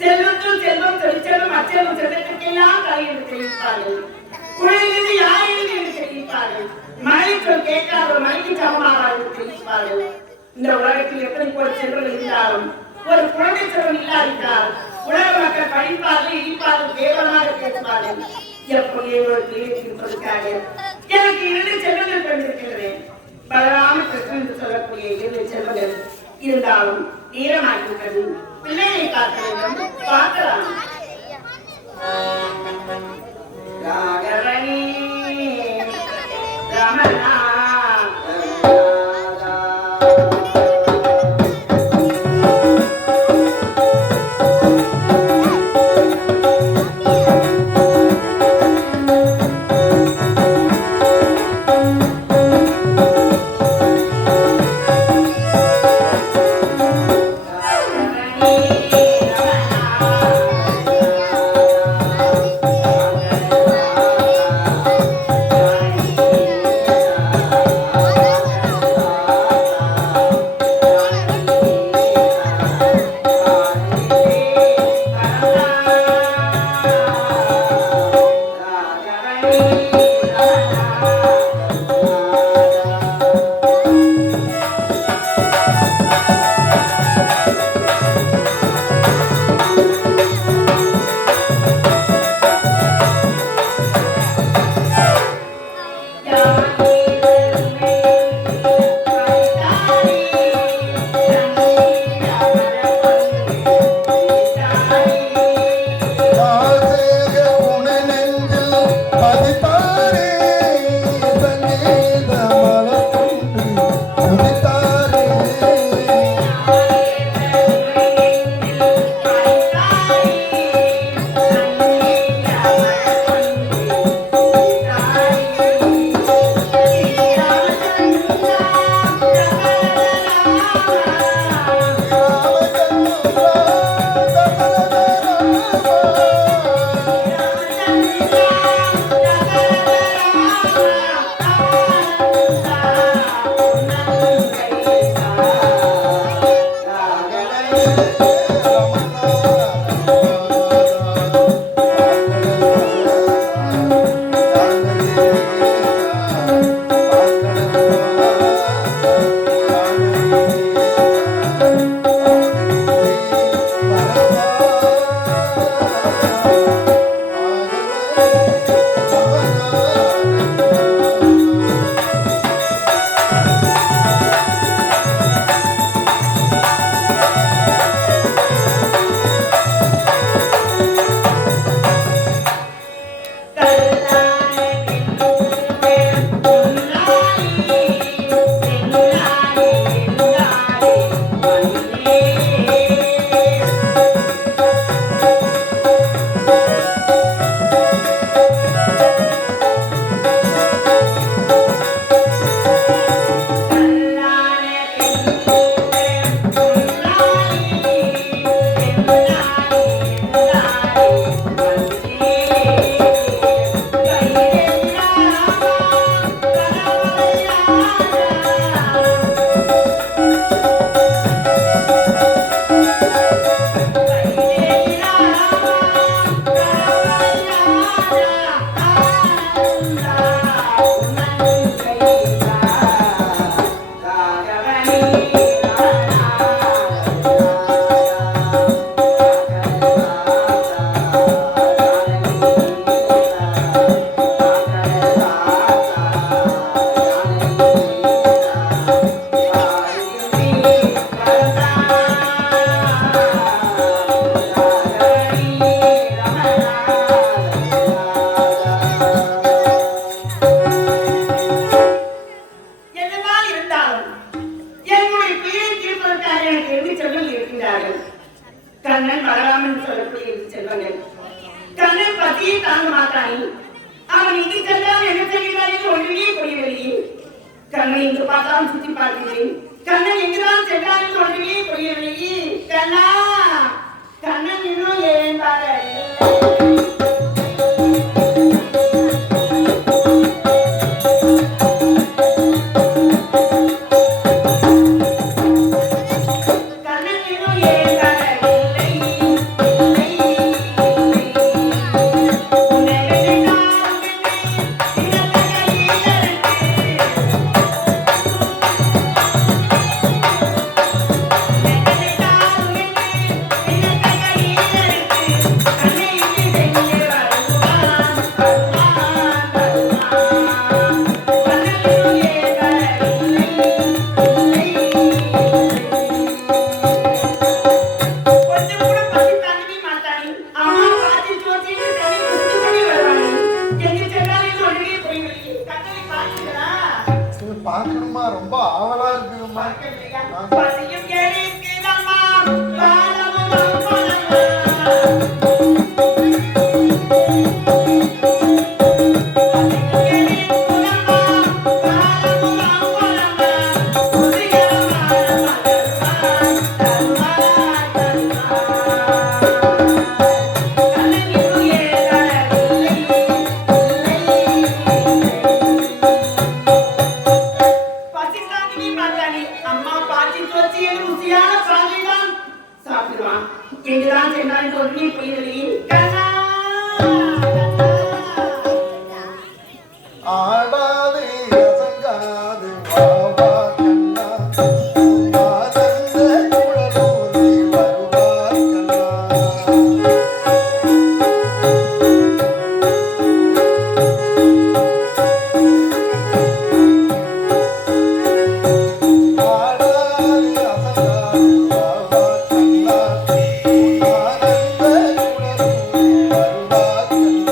செல்வத்தும் செல்வம் தொழிற்செல்வம் அச்செல்வம் செல்வத்திற்கெல்லாம் கலை என்று தெரிவிப்பார்கள். குழந்தை யார் என்று தெரிவிப்பார்கள். மனைச்சொல் கேட்காத மனைவி சமமாக தெரிவிப்பார்கள். இந்த உலகத்தில் எத்தனை கோடி செல்வங்கள் இருந்தாலும் ஒரு குழந்தை செல்வம் இல்லாவிட்டால் உலக மக்கள் படிப்பார்கள், இடிப்பார்கள், கேவலமாக பேசுவார்கள். எப்படி ஒரு இருப்பதற்காக எனக்கு 2 செல்வங்கள் பெற்றிருக்கிறது. பலராம கிருஷ்ணன் என்று சொல்லக்கூடிய 2 செல்வங்கள் இருந்தாலும் நேரமாகிவிட்டது. பிள்ளையை பார்க்க வேண்டும், பார்க்கலாம். ராகவனே ரமணா இருக்கிறார்கள். கண்ணன் பலராமன் சொல்லக்கூடிய செல்வங்கள். கண்ணன் பசியை தாங்க மாட்டானே, அவன் இங்கு சென்றால் என்ன செய்கிறான் என்று ஒன்றுமே புரியவில்லையே. கண்ணன் இங்கு பார்த்தாலும் சுற்றி பார்க்கிறேன், கண்ணன் எங்குதான் சென்றான் என்று ஒன்றுமே புரியவில்லையே. கண்ணா, கண்ணன் இன்னும் ஏன் பார்க்கணுமா? ரொம்ப ஆவலா இருக்குதுமா. ஆடாதே அசங்காது வாவா கண்ணா, ஆனந்த குழலூதி வருவாய் கண்ணா. ஆடாதே அசங்காது வாவா கண்ணா, ஆனந்த குழலூதி வருவாய் கண்ணா.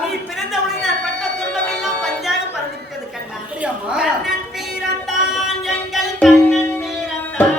நீ பிறந்த உடனே நான் பட்ட துன்பம் எல்லாம் பஞ்சாக பறந்து விட்டது கண்ணா. அப்படியாம்மா? கண்ணன் பிறந்தான் எங்கள் கண்ணன் பிறந்தான்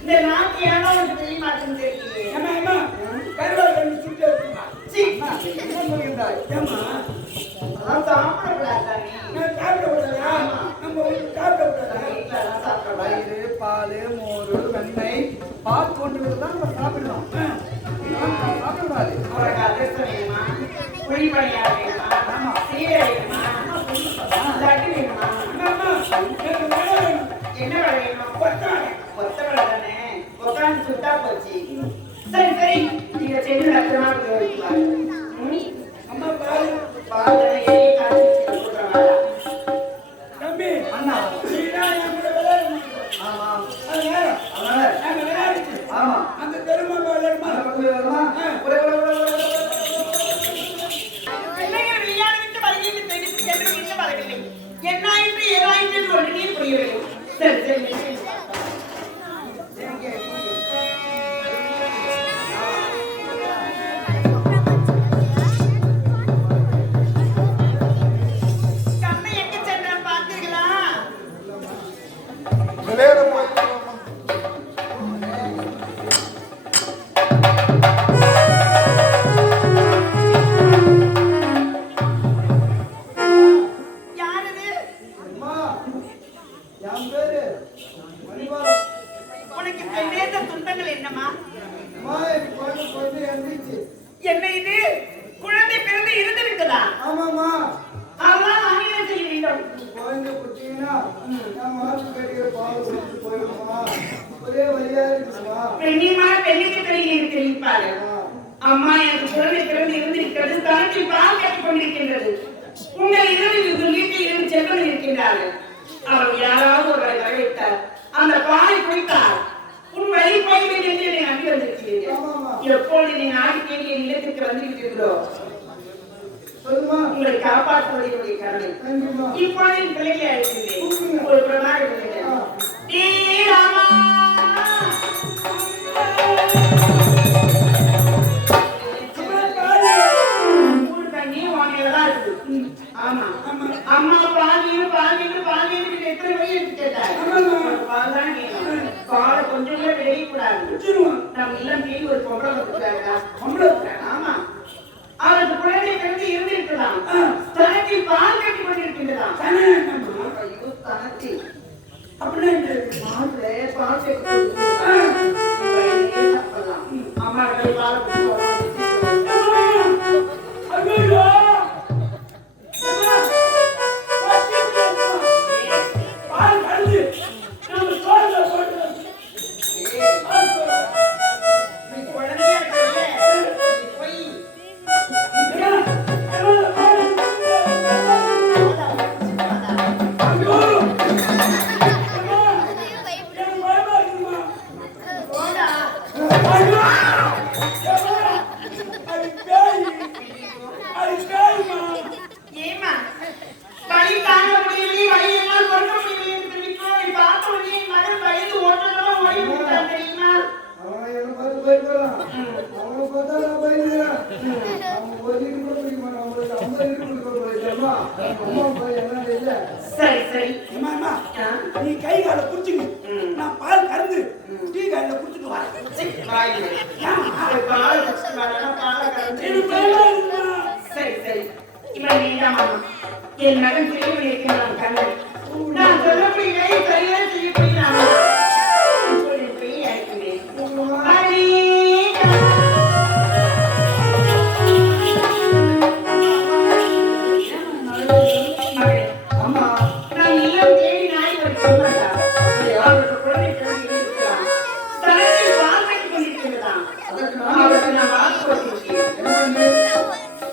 இந்த நாக்கு ஏனோ தெரியுமா தெரியலையே. அம்மா அம்மா கருவாடு சுட்டு என்ன சொல்கின்றாய்? ஏம்மா அதான் சாப்பிடக்கூடாது நான் சாப்பிட விடாதா? நம்ம வீட்டுல சாப்பிட விடாதா? வீட்டுல சாப்பிடக்கூடாது. தயிர், பால், மோர், வெண்ணெய், பால் போன்றதுக்கு தான் நம்ம சாப்பிடணும். சாப்பிடக்கூடாது. உனக்கு அதிர்ஷ்டம் வேணுமா? குழி பணியாரம் வேணுமா? சீடை வேணுமா? லட்டு வேணுமா? அம்மா, எனக்கு வேலை வேணும். என்ன வேலை வேணும்? கொத்தாங்க. கொத்த வேலை தானே. உட்காந்து சுத்தா போச்சு. சரி சரி நீங்க செஞ்சு ரத்தமா வைப்பாரு. அம்மா பாரு. பால் தானே ஏறி காய்ச்சி கொடுக்குறவா? தம்பி, அண்ணா. நீதான் என் கூட விளையாடணும். ஆமா. அது நேரம். அதனால நாங்க விளையாடிச்சு. ஆமா. அந்த பெருமை விளையாடுமா? அந்த பக்கம் வருமா? ஒரே ஒரே ஒரே ஒரே ஒரே. பிள்ளைகள் விளையாட விட்டு வருகையை தெரிவித்து சென்று விட்டு வரவில்லை. என்னாயிற்று ஏதாயிற்று என்று ஒன்றுமே புரியவில்லை. சரி சரி கண்ணை எங்க சென்றான் பார்த்தீர்களா? விளையாட போயிட்டு யார் இது? அம்மா, என் பேரு மணிவாளன். உனக்கு நேர்ந்த துன்பங்கள் என்னம்மா? அம்மா, என் குழந்தை இறந்துச்சு. என்ன இது? குழந்தை பிறந்து இருந்து விட்டதா? ஆமாம்மா. அதெல்லாம் நான் என்ன செய்ய வேண்டும்? குழந்தை குட்டிங்கன்னா நான் மாட்டு கட்டிய பால் குடிச்சு போயிடுமா? ஒரே வழியா இருக்குமா? பெண்ணியமா பெண்ணுக்கு கையில் தெரிவிப்பாரு. அம்மா எனக்கு குழந்தை பிறந்து இருந்திருக்கிறது. தனத்தில் பால் கட்டிக் கொண்டிருக்கின்றது. உங்கள் இரவில் வீட்டில் இருந்து செல்வன் இருக்கின்றார்கள். அவர் யாராவது ஒருவரை வரவேற்றார். அந்த பாலை குடித்தார். உன் வழி போய்விடும் என்று என்னை நம்பி வந்திருக்கிறீர்கள். ஆமாம்மா. எப்போது நீ நாடி தேடி என் இல்லத்திற்கு வந்திருக்கிறீர்களோ சொல்லுமா. உங்களை காப்பாற்றுவது என்னுடைய கடமை. தேங்க்யூம்மா. இப்பொழுது என் பிள்ளைகளை அழைக்கிறேன். ஒரு பிரமாக இருக்கிறேன். ராமா ஊர் தண்ணி வாங்கியதான் இருக்கு. ஆமா அம்மா பால் எத்தனை வழி எடுத்து கேட்டார். பால் தான் கேட்கணும். பாலை கொஞ்சம் கூட வெளியக்கூடாது. நம்ம இல்லம் தேடி ஒரு பொம்பளை வந்துட்டாங்க. பொம்பளை ஆமா அவருக்கு குழந்தை பிறந்து இருந்திருக்கலாம். தனத்தில் பால் கட்டி கொண்டிருக்கின்றதாம். ஐயோ தனத்தில் அப்படின்னா பால் சேர்த்து சாப்பிடலாம். அம்மா பால் ஐயோ பால் கலந்து நம்ம சோறுல போட்டு குழந்தையா இருக்கல போய் போடா. ஏமா வழி தாங்க முடியலையே வழி என்னால் கொடுக்க முடியலையே என்று தெரிவிக்கிறோம். நீ பார்த்த உடனே என் மகன் பயந்து ஓட்டலாம் ஓடி விட்டான் தெரியுமா? அவன் என்ன பார்த்து பயப்படலாம். அவனை பார்த்தா நான் பயந்துக்கிறேன். அவன் ஒரு வீட்டு கூட பிடிக்க மாட்டான். அவங்களுக்கு 50 வீட்டு கொடுக்க போயிருக்கா. அம்மா போய் என்ன இல்லை. சரி சரி நீ கை கால குடிச்சுங்க நான் பால் கறந்து டீ காயில குடிச்சிட்டு வரேன் சரி சரி இவன் வேண்டாம் என் மகன் பிரிவு இருக்கிறான் கண்ணன் நான் சொல்லக்கூடிய சரியாக செய்யக்கூடிய நான் போய் அழைக்கிறேன். அம்மா, நான் இல்லம் தேடி நாய் ஒரு சொன்னாரா அவருக்கு குழந்தை பிறகு இருக்கிறான். தனத்தில் பால் கட்டி கொண்டிருக்கிறதாம். அவருக்கு நான் வாக்கு கொடுத்திருக்கேன்.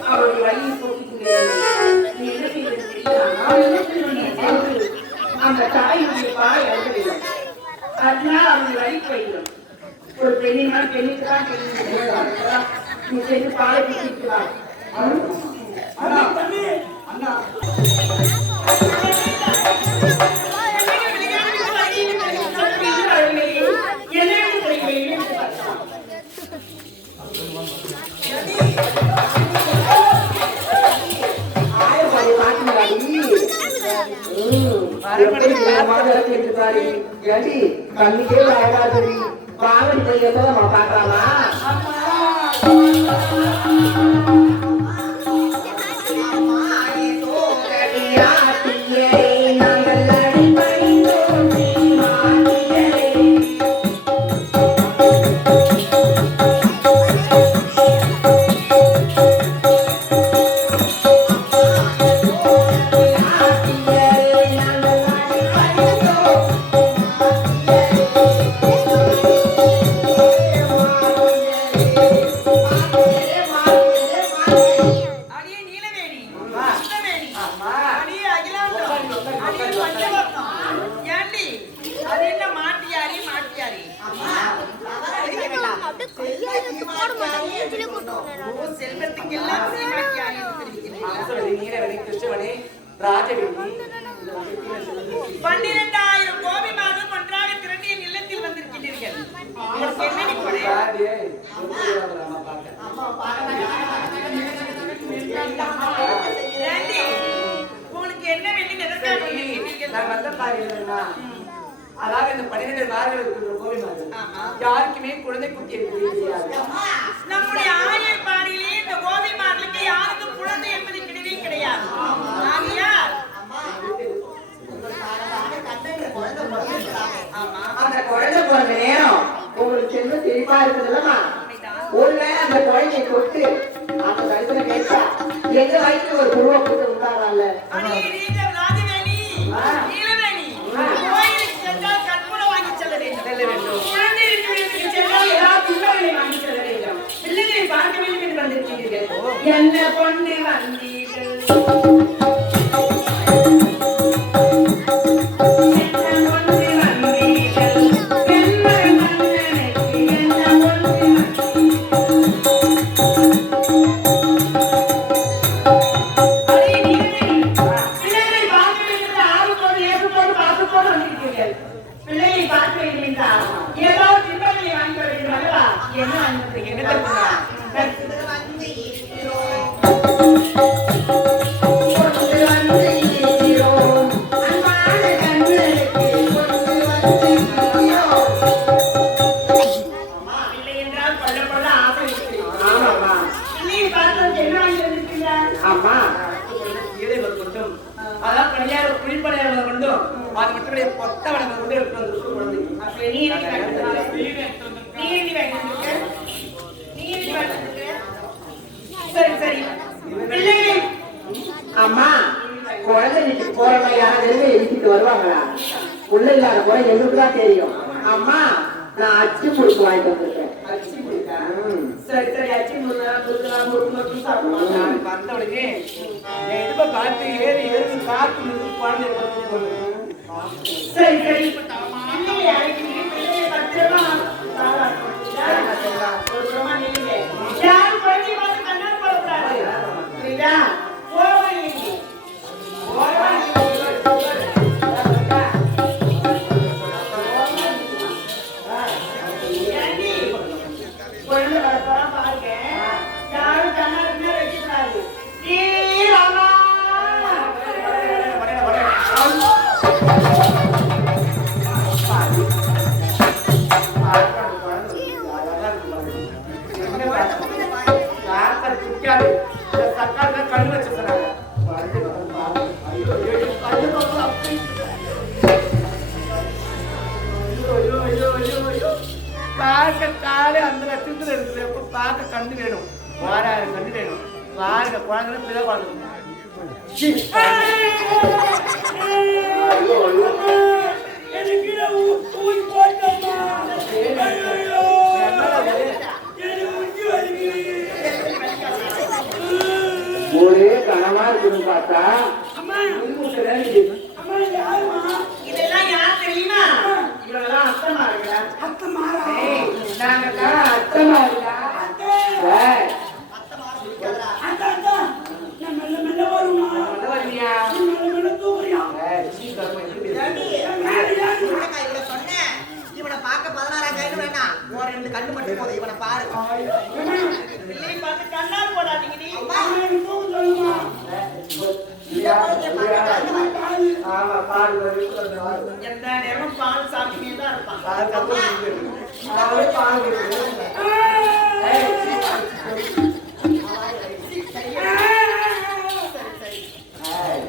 அவருடைய வழியை போக்கிக் கொண்டிருக்கிறேன். நீ என்ன செய்வது தெரியுமா? நான் என்ன செய்வேன்? அந்த தாயினுடைய பாலை அழுகவில்லை. அதனால் அவருடைய வழி போயிடும். ஒரு பெண்ணினால் பெண்ணுக்கு தான் தெரியும். நீ சென்று பாலை குடித்து வா. அண்ணா, அண்ணா, கண்ணுக்கே ஆகாது வாங்கி போய் எப்போ நம்ம பார்க்கலாமா? ஏண்டி அது என்ன மாட்டியாரி மாட்டியாரி செல்வத்துக்கு எல்லாம் சீமாட்டியாரி ராஜவீதி 12,000 கோபிமார்கள் ஒன்றாக திரண்டு என் இல்லத்தில் வந்திருக்கின்றீர்கள். உங்களுக்கு என்னடி கொடை? ஏண்டி, உங்களுக்கு என்ன வேண்டி எதற்காக வந்திருக்கின்றீர்கள்? அதாவது இந்த 12 நார்களுக்கு கோவிமார்கள் யாருக்குமே குழந்தை குட்டி இருக்கிறது. நம்முடைய ஆயர் பாடியிலே இந்த கோபிமார்களுக்கு யாருக்கும் குழந்தை என்பது கிடையவே கிடையாது. ஆகையால் அந்த குழந்தை பிறந்த நேரம் உங்களுக்கு செல்வ செழிப்பா இருக்குதுல்லமா, ஒருவேளை அந்த குழந்தையை கொட்டு அந்த கழுத்துல கேட்டா எங்க வயிற்று ஒரு குருவ போட்டு உண்டாகல. கோயிலுக்கு சென்றால் கற்பூரம் வாங்கி செல்ல வேண்டும். குழந்தை இருக்கிறதுக்கு சென்றால் ஏதாவது துன்பங்களை வாங்கி செல்ல வேண்டும். பிள்ளைகளை பார்க்க வேண்டும் என்று வந்திருக்கிறீர்கள். என்ன பொண்ணு வந்தீர்கள்? அம்மா, குழந்தை வீட்டுக்கு போறவங்க யாராவது எழுதிட்டு வருவாங்களா? உள்ள இல்லாத போல எங்களுக்குதான் தெரியும். அம்மா, நான் அச்சு முறுக்கு வாங்கிட்டு வந்திருக்கேன். அச்சி முறுக்கா? சரி சரி, அச்சி முறுக்கு சாப்பிடுவாங்க. வந்தவனுக்கு எதுப்ப காத்து ஏறி ஏறி காத்து குழந்தை. சரி சரி, பிள்ளைகளை அழைக்கிறீங்க. பிள்ளைகளை பத்திரமா யாரும் குழந்தைய பார்த்து கண்ணால் போடக்கூடாது. புரியுதா? அந்த லட்சத்துல இருக்குது. பார்க்க கண்டு வேணும், வாராரு கண்டு வேணும். வாருங்க குழந்தை பிள்ளை குழந்தை. ஒரே கனவா இருக்குன்னு பார்த்தா இதெல்லாம் யார் தெரியுமா? இவரெல்லாம் அத்தமா இருக்கா? நாங்க அத்தமா இருக்கா? இவனை பார்க்க 16,000 வேணாம், ஒரு 2 கண்ணு மட்டும் போதும். இவனை பாரு. பிள்ளையை பார்த்து கண்ணால் போடாதீங்க. நீ எந்த நேரமும் பால் சாப்பிட்டே தான் இருப்பான்.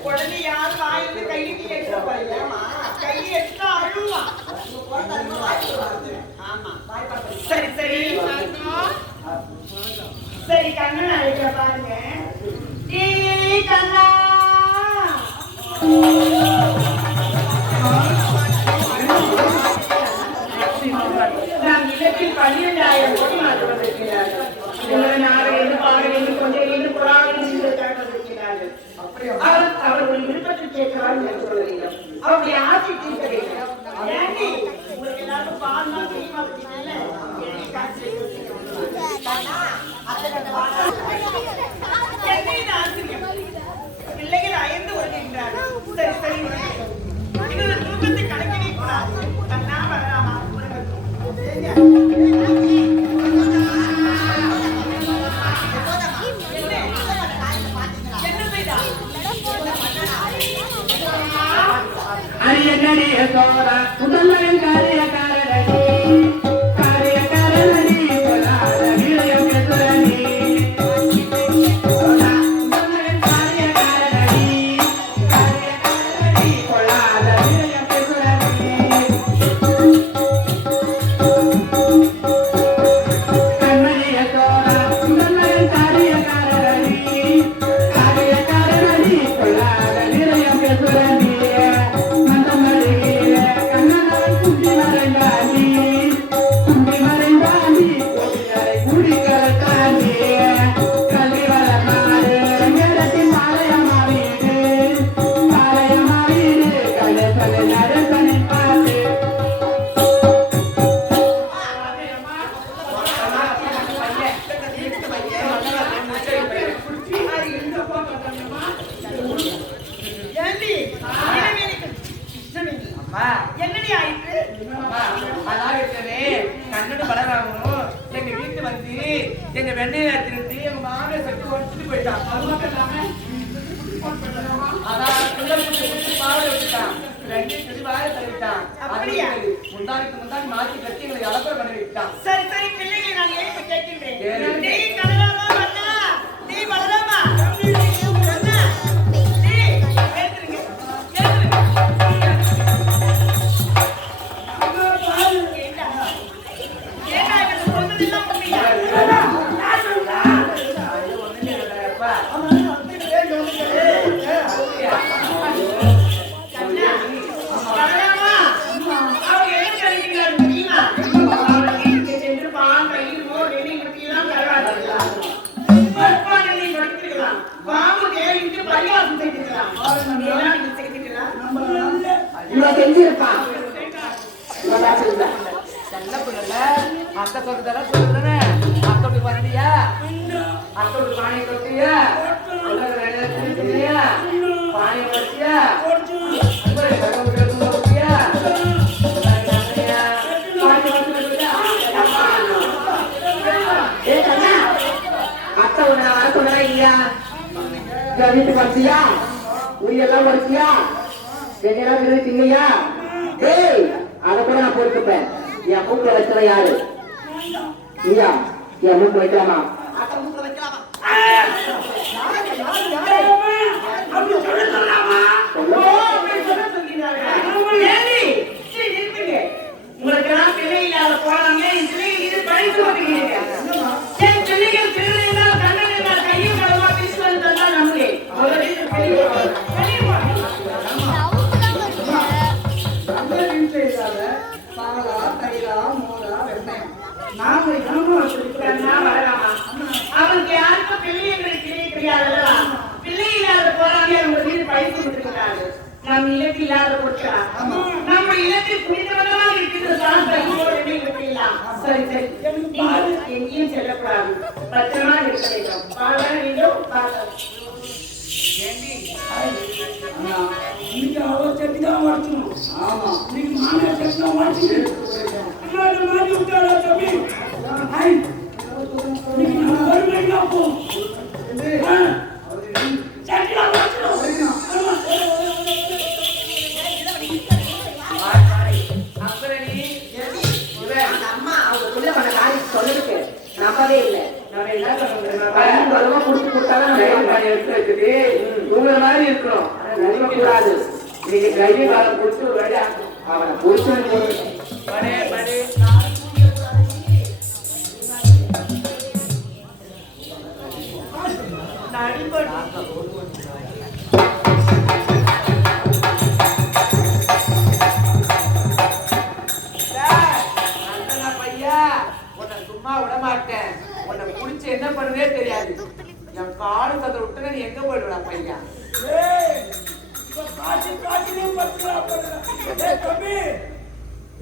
உடனே யார் வாயிலிருந்து கையிட்டு எடுத்து போறீங்க? கையை எடுத்து அழுவா. ஆமா, சரி சரி சரி, கண்ணன் அழைக்கிற பாருங்க. கண்ணா, நாம் இல்லத்தில் 12,000 கோடி மாற்றுவதற்கிறார்கள். சொல்ல வேண்டும் அவருடைய ஆசை தீர்க்க வேண்டும். ஏண்டி உங்களுக்கு எல்லாருக்கும் பால் தான் தெரியுமா வச்சுக்கல பிள்ளைகள் அயர்ந்து வருகின்றார்கள். சரி சரி இன்னொரு தூக்கத்தை கணக்கிடே கூடாது. கண்ணா வரலாமா அரியனடிய சோழ முதல்வன் காரியக்காரனடி காரியக்காரனடி பொல்லாத வீரம் பெற்றனி முதல்வன் காரியக்காரனடி காரியக்காரனடி பொல்லாத வீரம் பெற்றனி கண்ணடிய சோழ முதல்வன் காரியக்காரனடி காரியக்காரனடி பொல்லாத வீரம் பெற்றனி என்னடி ஆயிற்று? கண்ணனு பலராமனும் எங்க வீட்டு வந்து எங்க வெண்ணெய் எடுத்துட்டு எங்க மாமியை சட்டு ஒடிச்சுட்டு போயிட்டான். அது மட்டும் இல்லாம அதான் பாவலை விட்டுட்டான். ரெண்டு சொல்லி வாழை தள்ளிவிட்டான். அப்படியா? முந்தானிக்கு முந்தானி மாற்றி கட்டி எங்களை அலப்பறை பண்ணி விட்டான். சரி சரி பிள்ளைகளை நான் எழுப்பி கேட்கின்றேன். நீ கலராமா வந்தா நீ பலராமா சொன்னா நீ ஏத்துருங்க செஞ்சிருப்பான் செல்ல பிள்ளை அத்தை சொல்றதெல்லாம் சொல்றேன்னு அத்தோட்டு வந்தியா அத்தோட்டு பானையை கொட்டியா பானையை வச்சியா அத்தை உன்னை வர சொன்னா இல்லையா வீட்டுக்கு வச்சியா உரியெல்லாம் வச்சியா வெண்ணெல்லாம் விருது தின்னையா டேய் அதை கூட நான் பொறுத்துப்பேன். என் மூக்க வச்சல யாரு நீயா? என் மூக்கு வைக்கலாமா? உங்களுக்கு பிள்ளை இல்லாத போறாங்க படித்து வந்துக்கிறீங்க. என் பிள்ளைகள் திருவிழா கண்ணன் கையும் கடமா பேசுவது தந்தா நம்மளே பாலா தயிரா மோரா வெண்ணெய் நாம அவருக்கு யாருக்கும் பிள்ளை எங்களுக்கு கிடையாதுல்ல. பிள்ளை இல்லாத போறாங்க அவங்க வீடு படித்து கொடுத்துருக்காங்க. நம் இலக்கு இல்லாத போட்டா நம்ம இலக்கு புரிந்தவர்களா இருக்குது. சரி சரி எங்கேயும் செல்லக்கூடாது. பத்திரமா இருக்க வேண்டும். பாலா வேண்டும் பாலா இன்னைக்கு அவர் சட்டி தான் உடச்சணும். ஆமா இன்னைக்கு மாமியார் சட்டி தான் உடச்சு மாட்டி விட்டாரா தம்பி? இன்னைக்கு நம்ம வறுமைக்கு அப்போ சட்டிலாம் உடச்சணும். அம்மா அவங்க புள்ள பண்ண காரியம் சொல்லிருக்கு நம்பவே இல்லை. நம்ம என்ன சொல்றோம் குடிச்சு கொடுத்தாலும் எடுத்து வச்சுட்டு உங்களை மாதிரி இருக்கிறோம். நம்ப கூடாது. நீங்க கையை காலம் குடிச்சு ஒரு வேலையா அவனை புடிச்சு சும்மா விட மாட்டேன். உன்னை குடிச்சு என்ன பண்ணுதே தெரியாது. என் காடு கதை விட்டு நீ எங்க போயிடுவா பையா? காய்ச்சலே படுத்துக்கலாம் போடுறேன். ஏய் தம்பி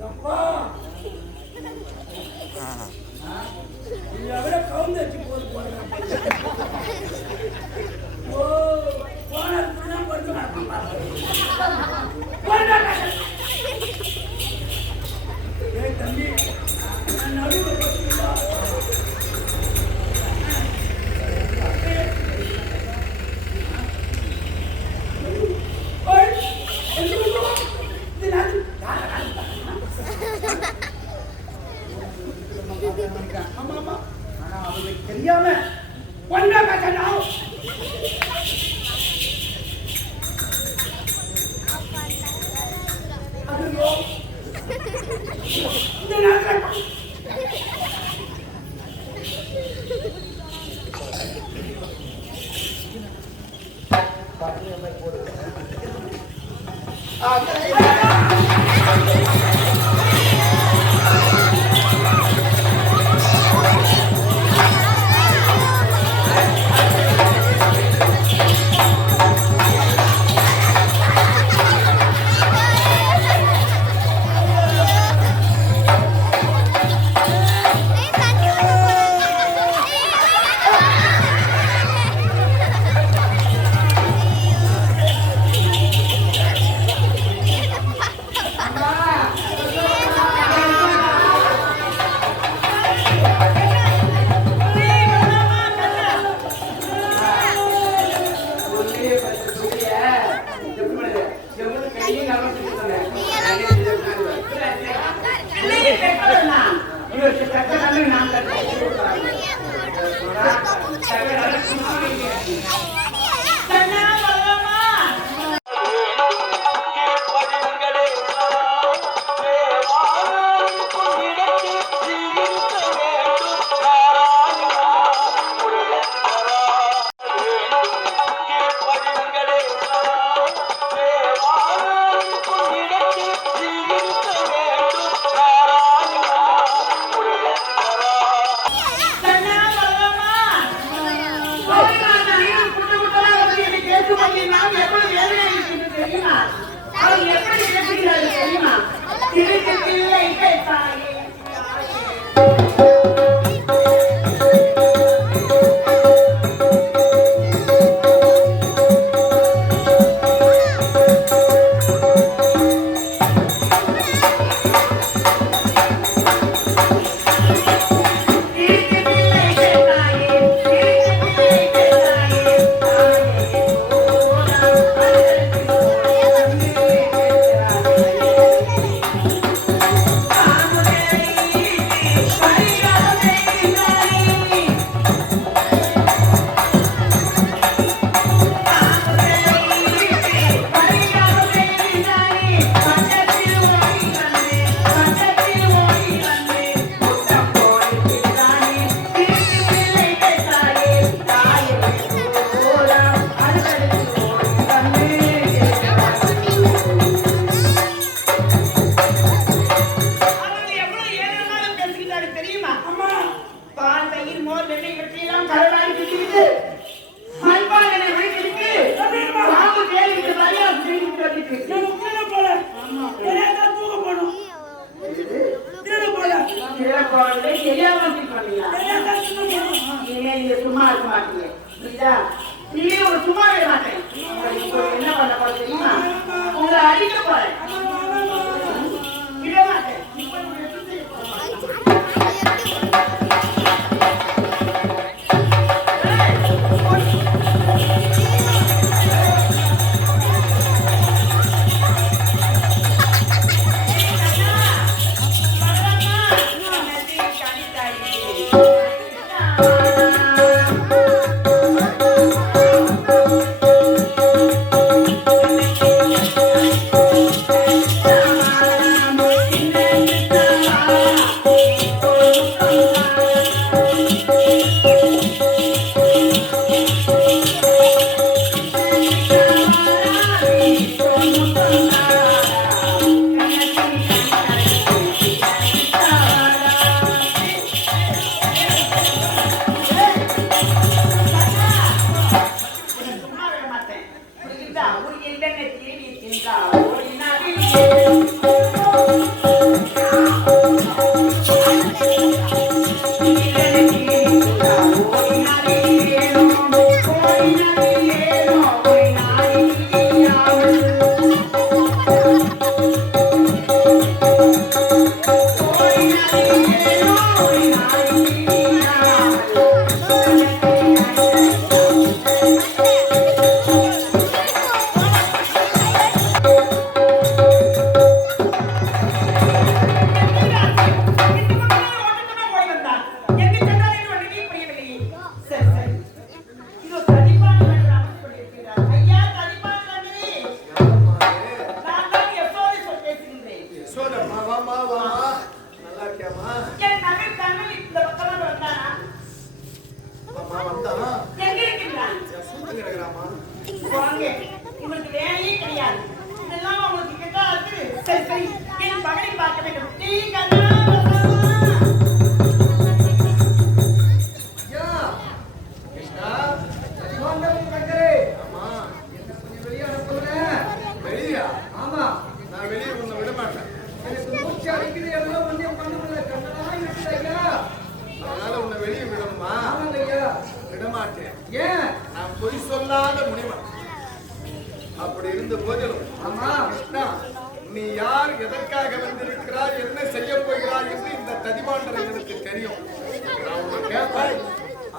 அப்பா இதை விட கவுந்து வச்சு போடுறேன். ஓ போனதுதான் படுத்துக்கலாம். ஏய் தம்பி நான் நடுவில் படுத்துக்கலாம். தெரியாம ஒன்னா கட்டணும். இந்த நேரத்தில் சும்மா இருக்க மாட்டீங்க. புரியுதா? நீங்க ஒரு சும்மா இருக்க மாட்டேன். என்ன பண்ண போற தெரியுமா? உங்களை அடிக்க போறேன். விட மாட்டேன். சரி என் மகனை பார்க்க வேண்டும். நீ கண்ணா ஐயா, கிருஷ்ணா, சதிவாண்டவன் கண்டே. ஆமா, என்ன கொஞ்சம் வெளியே அனுப்புகிறேன். வெளியா? ஆமா, நான் வெளியே உன்னை விட மாட்டேன். எனக்கு மூச்சு அடிக்குது, எல்லாம் ஒன்றையும் பண்ண முடியல. கண்ணனா இருக்குது ஐயா. அதனால உன்னை வெளியே விடணுமா? ஆமாங்க ஐயா. விட மாட்டேன். ஏன்? நான் பொய் சொல்லாத முடிவன். அப்படி இருந்த போதிலும் ஆமா கிருஷ்ணா, நீ யார், எதற்காக வந்திருக்கிறாய், என்ன செய்ய போகிறாய் என்று இந்த ததிமாண்டர் எனக்கு தெரியும். நான் உன்னை கேட்பேன்,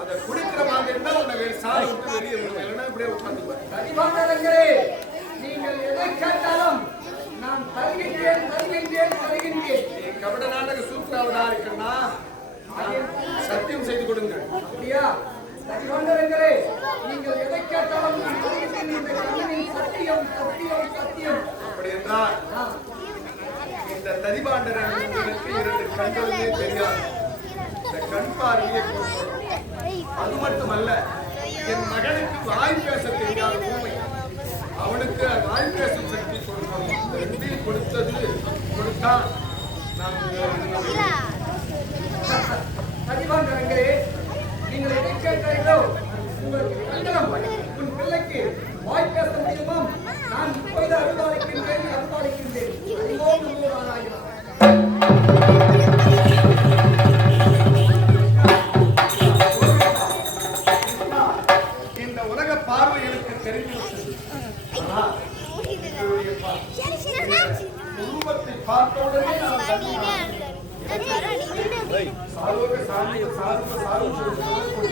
அதை குடிக்கிற மாதிரி இருந்தால் உன்னை வேறு சாலை விட்டு வெளியே விடுவேன், இல்லைன்னா இப்படியே உட்காந்துக்குவேன். ததிமாண்டரங்களே, நீங்கள் எதை கேட்டாலும் நான் தருகின்றேன் தருகின்றேன் தருகின்றேன். நீ கபட நாடக சூத்திராவதா இருக்கா? சத்தியம் செய்து கொடுங்க. அப்படியா? ததிமாண்டரங்களே, நீங்கள் எதை கேட்டாலும் நான் தருகின்றேன். இந்த கண்ணின் சத்தியம் சத்தியம் சத்தியம். அப்படி என்றால் இந்த ததிபாண்டரன் உங்களுக்கு 2 கண்களுமே தெரியாது. இந்த கண் பார்வையை கொடுக்கணும். அது மட்டுமல்ல, என் மகனுக்கு வாய் பேச தெரியாத ஊமை, அவனுக்கு வாய் பேசும் சக்தி கொடுக்கணும். இந்த 2 கொடுத்தா நான் ததிபாண்டரங்களே, நீங்கள் எதை கேட்டார்களோ உங்களுக்கு கண்டனம். உன் பிள்ளைக்கு வாய் பேச முடியுமா? நான் இப்பொழுது அருள்பாலிக்கின்றேன் அருள்பாலிக்கின்றேன். இந்த உலக பார்வை எனக்கு தெரிந்துவிட்டது. ஆனால் குடும்பத்தை பார்த்தவுடனே நான் சார்பு சார்பு சார்பு சார்பு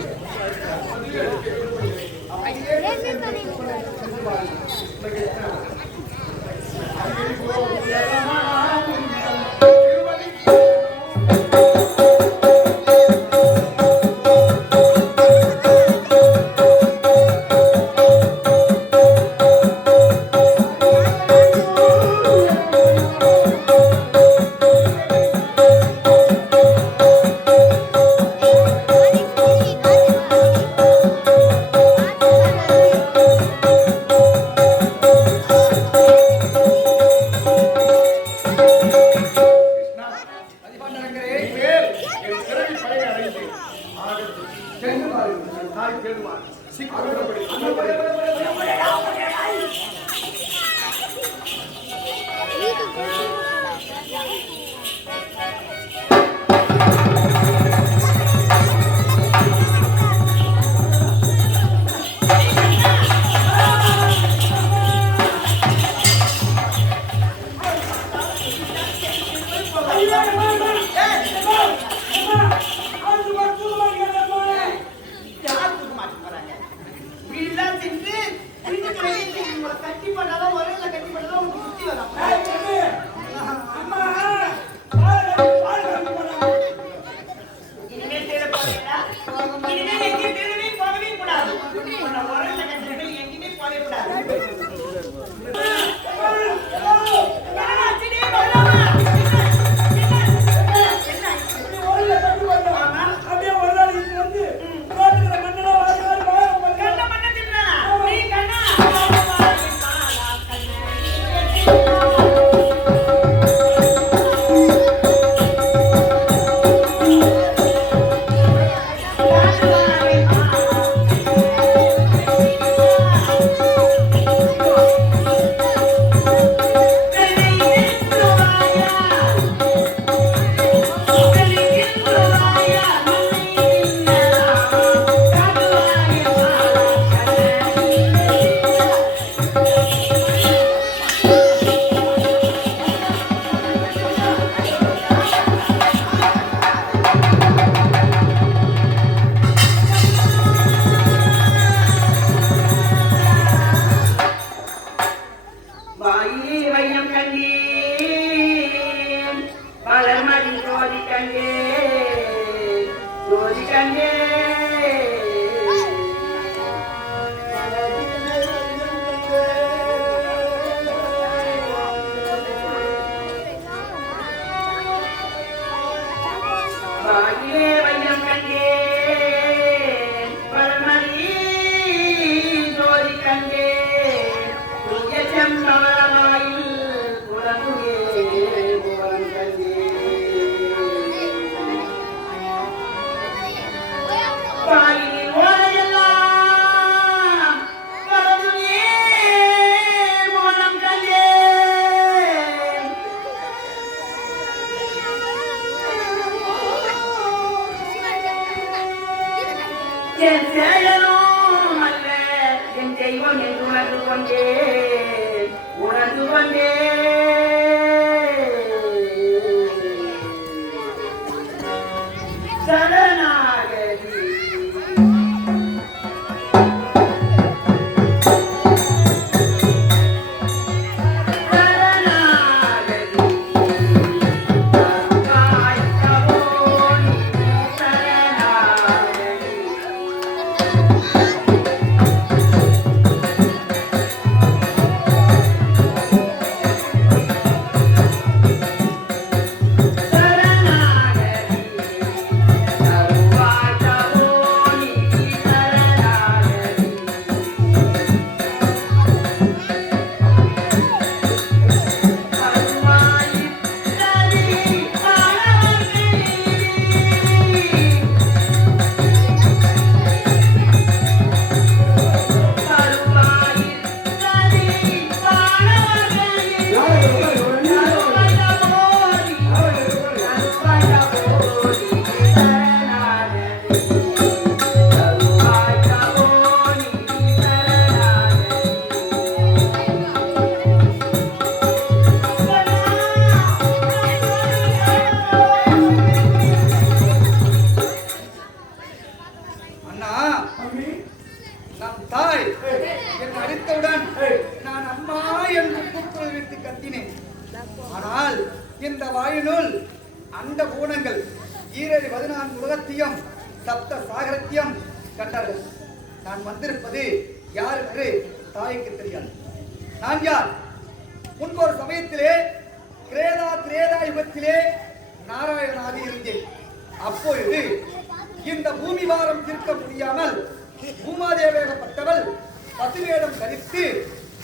கண்டே ஆனால் இந்த வாயினுள் அண்ட பூணங்கள் ஈரடி 14 உலகத்தையும் சப்த சாகரத்தையும் கண்டார்கள். நான் வந்திருப்பது யார் என்று தாய்க்கு தெரியாது. நான் யார்? முன்பொரு சமயத்திலே திரேதா யுகத்திலே நாராயணனாக இருந்தேன். அப்பொழுது இந்த பூமி வாரம் தீர்க்க முடியாமல் பூமாதேவியாகப்பட்டவள் பசுவேடம் தரித்து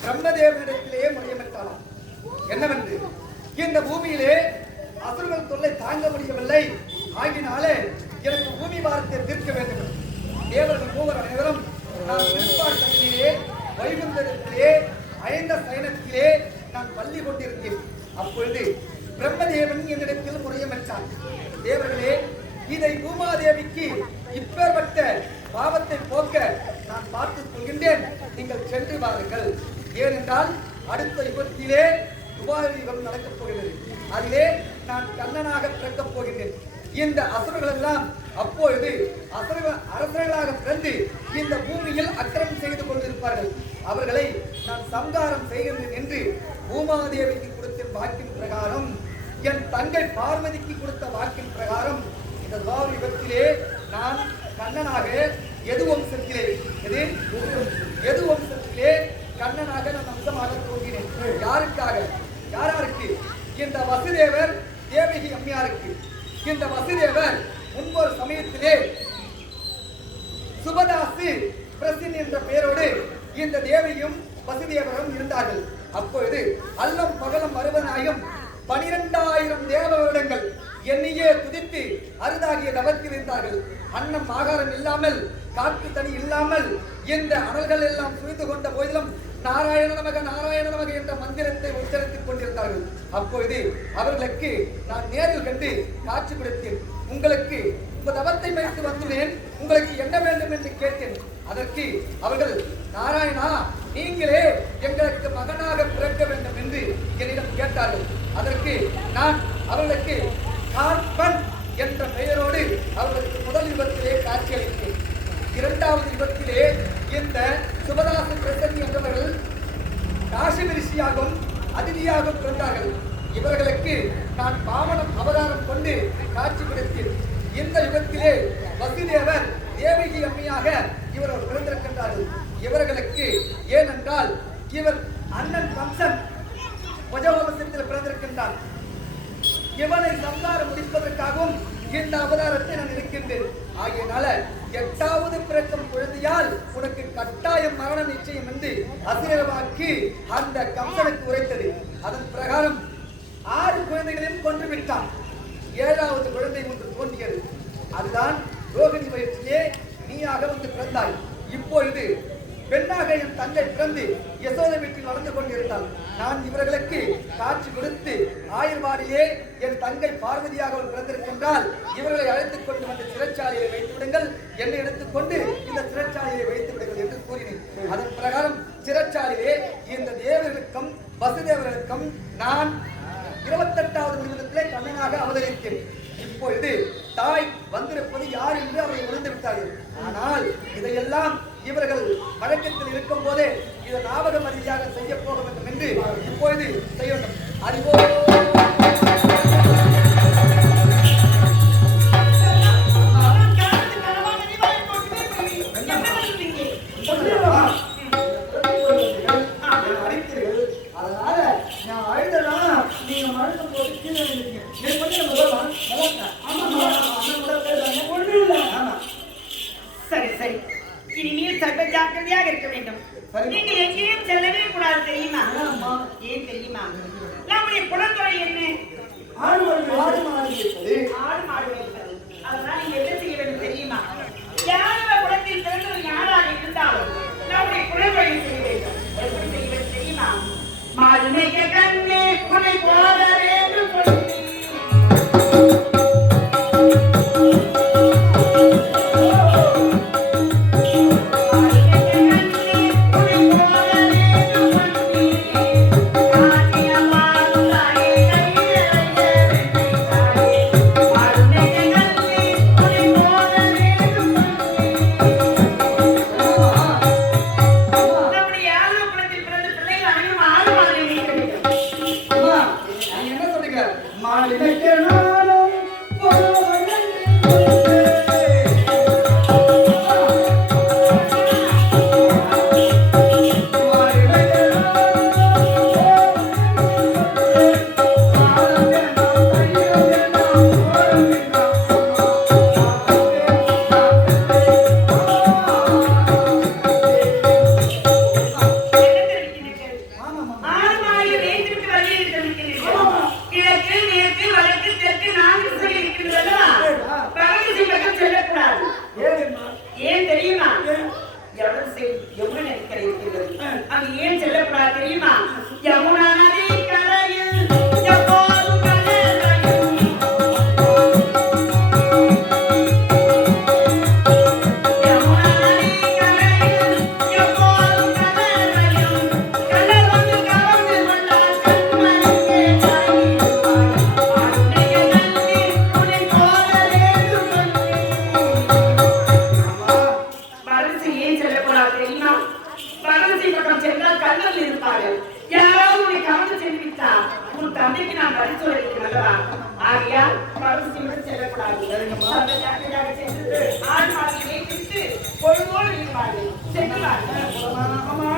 பிரம்மதேவனிடத்திலேயே முறையமிட்டாளாம். என்னவென்று, இந்த பூமியிலே அசுரர்கள் தொல்லை தாங்க முடியவில்லை, ஆகினாலே எனக்கு பூமி பாரத்தை தீர்க்க வேண்டும். தேவர்கள் மூவர் அனைவரும் நான் திருப்பாட்டிலே வைகுந்தத்திலே ஐந்த சயனத்திலே நான் பள்ளி கொண்டிருந்தேன். அப்பொழுது பிரம்மதேவன் என்னிடத்தில் முறையமிட்டான். தேவர்களே, இதை பூமாதேவிக்கு இப்பேற்பட்ட பாவத்தை போக்க நான் பார்த்துக் கொள்கின்றேன், நீங்கள் சென்று வாருங்கள். ஏனென்றால் அடுத்த யுகத்திலே யுகம் நடக்கப் போகிறது. அதிலே நான் கண்ணனாக பிறக்கப் போகின்றேன். இந்த அசுரர்கள் எல்லாம் அப்பொழுது அரசர்களாக பிறந்து இந்த பூமியில் அக்கிரமம் செய்து கொண்டிருப்பார்கள். அவர்களை நான் சம்காரம் செய்கின்றேன் என்று பூமாதேவிக்கு கொடுத்த வாக்கின் பிரகாரம், என் தங்கை பார்வதிக்கு கொடுத்த வாக்கின் பிரகாரம் இந்த யுகத்திலே நான் கண்ணனாக எது வம்சத்திலே கண்ணனாக நான் அம்சமாக தோன்றினேன். யாருக்காக? யாராருக்கு? இந்த வசுதேவர் தேவகி அம்மையாருக்கு. இந்த வசுதேவர் முன்பொரு சமயத்திலே சுபதாசு பிரசின் என்ற பெயரோடு இந்த தேவியும் வசுதேவரும் இருந்தார்கள். அப்பொழுது அல்லம் பகலம் அறுபதாயிரம் 12,000 தேவ வருடங்கள் என்னையே துதித்து அருதாகிய தவத்தில் இருந்தார்கள். அன்னம் ஆகாரம் இல்லாமல், காற்று தனி இல்லாமல் இந்த அனல்கள் எல்லாம் சுய்ந்து கொண்ட போதிலும் நாராயண நமக நாராயண நமக என்ற மந்திரத்தை உச்சரித்துக் கொண்டிருந்தார்கள். அப்பொழுது அவர்களுக்கு நான் நேரில் கண்டு காட்சி கொடுத்தேன். உங்களுக்கு உங்கள் தவத்தை வைத்து வந்துள்ளேன், உங்களுக்கு என்ன வேண்டும் என்று கேட்டேன். அதற்கு அவர்கள், நாராயணா, நீங்களே எங்களுக்கு மகனாக பிறக்க வேண்டும் என்று என்னிடம் கேட்டார்கள். அதற்கு நான் அவர்களுக்கு கார்பன் என்ற பெயரோடு அவர்களுக்கு முதல் யுகத்திலே காட்சியளித்தேன். இரண்டாவது யுகத்திலே இந்த சுபதாச பிரசன்னி என்றவர்கள் காசிரிஷியாகவும் அதிதியாகவும் பிறந்தார்கள். இவர்களுக்கு நான் பாவனம் அவதாரம் கொண்டு காட்சி கொடுத்தேன். இந்த யுகத்திலே வசுதேவர் தேவகி அம்மையாக இவர்கள் பிறந்திருக்கின்றார்கள். இவர்களுக்கு ஏனென்றால் இவர் அண்ணன் கம்சன் பஜவம்சத்தில் பிறந்திருக்கின்றார். இவனை சம்சாரம் முடிப்பதற்காகவும் இந்த அவதாரத்தை நான் இருக்கின்றேன். ஆகையினால 8வது பிறக்கும் குழந்தையால் உனக்கு கட்டாயம் மரண நிச்சயம் என்று அசுரவாக்கி அந்த கம்சனுக்கு உரைத்தது. அதன் பிரகாரம் 6 குழந்தைகளையும் கொன்று விட்டான். 7வது குழந்தை ஒன்று தோன்றியது. அதுதான் ரோகிணி வயிற்றிலே நீயாக வந்து பிறந்தாய். இப்பொழுது பெண்ணாக என் தங்கை பிறந்து யசோத வீட்டில் வளர்ந்து கொண்டிருந்தாள். நான் இவர்களுக்கு காட்சி கொடுத்து ஆயுர்வாடியே என் தங்கை பார்வதியாக பிறந்திருக்கின்றால் இவர்களை அழைத்துக் கொண்டு வந்து சிறைச்சாலையை வைத்து விடுங்கள், என்னை எடுத்துக்கொண்டு இந்த சிறைச்சாலையை வைத்து விடுங்கள் என்று கூறினேன். அதன் பிரகாரம் சிறைச்சாலையிலே இந்த தேவர்களுக்கும் வசுதேவர்களுக்கும் நான் 28வது நிமிடத்திலே கண்ணனாக அவதரித்தேன். இப்பொழுது தாய் வந்திருப்பது யார் என்று அவரை உணர்ந்து விட்டார்கள். ஆனால் இதையெல்லாம் இவர்கள் வழக்கத்தில் இருக்கும் போதே இதை ஞாபக மரியாதையாக செய்ய போக வேண்டும் என்று இப்பொழுது செய்ய வேண்டும். அறிவோ சரி சரி, இனிமேல் சர்வ ஜாக்கிரதையாக இருக்க வேண்டும். நீங்க எங்கேயும் செல்லவே கூடாது, தெரியுமா? ஏன் தெரியுமா? நம்முடைய குலத்துறை என்ன? ஆடு மாடு வைப்பது. அதனால நீங்க என்ன செய்ய வேண்டும் தெரியுமா? யாரவ குலத்தில் பிறந்தவர் யாராக இருந்தாலும் நம்முடைய குலத்துறை செய்ய வேண்டும். எப்படி செய்ய வேண்டும் தெரியுமா? மாடு மேய்க்க கண்ணே குலை போத வேண்டும் கொண்டு மாடு பாருங்க மாளிகைக்கு நானும் போவதென்று சொல்லுவேன். மாளிகைக்கு நானும் ஆறு மாளிகை வேந்திற்கு வழியில் இருக்கிறீர்கள். கிழக்கு, மேற்கு, வடக்கு, தெற்கு 4 திசைகள் இருக்கிறது அல்லவா? வடக்கு திசை பக்கம் செல்லக்கூடாது. ஏன் தெரியுமா? எவ்வளவு யமுனை நதிக்கரை இருக்கிறது. அங்கு ஏன் செல்லக்கூடாது தெரியுமா? யமுனா நதி கரையில் எப்போதும் கடலையும். யமுனா நதி கரையில் எப்போதும் கடலையும். கடல் வந்து கவர்ந்து கொண்டால் கண்மணியே தாங்கிடுவாள். அன்னைய நந்தி உன்னை போல வேண்டும் நந்தி. வடதிசை ஏன் செல்லக்கூடாது தெரியுமா? வடதிசை பக்கம் சென்றால் கண்ணல் இருப்பார்கள். யாராவது உன்னை கவர்ந்து சென்று விட்டால் உன் தந்தைக்கு நான் பதில் சொல்ல இருக்கிறேன் அல்லவா? ஆகையால் வடதிசை மட்டும் செல்லக்கூடாது. அந்த ஜாக்கிரதையாக சென்று ஆண் மாளிகை வைத்து பொழுதோடு இருப்பார்கள். சென்று வாருங்கள். ஆமா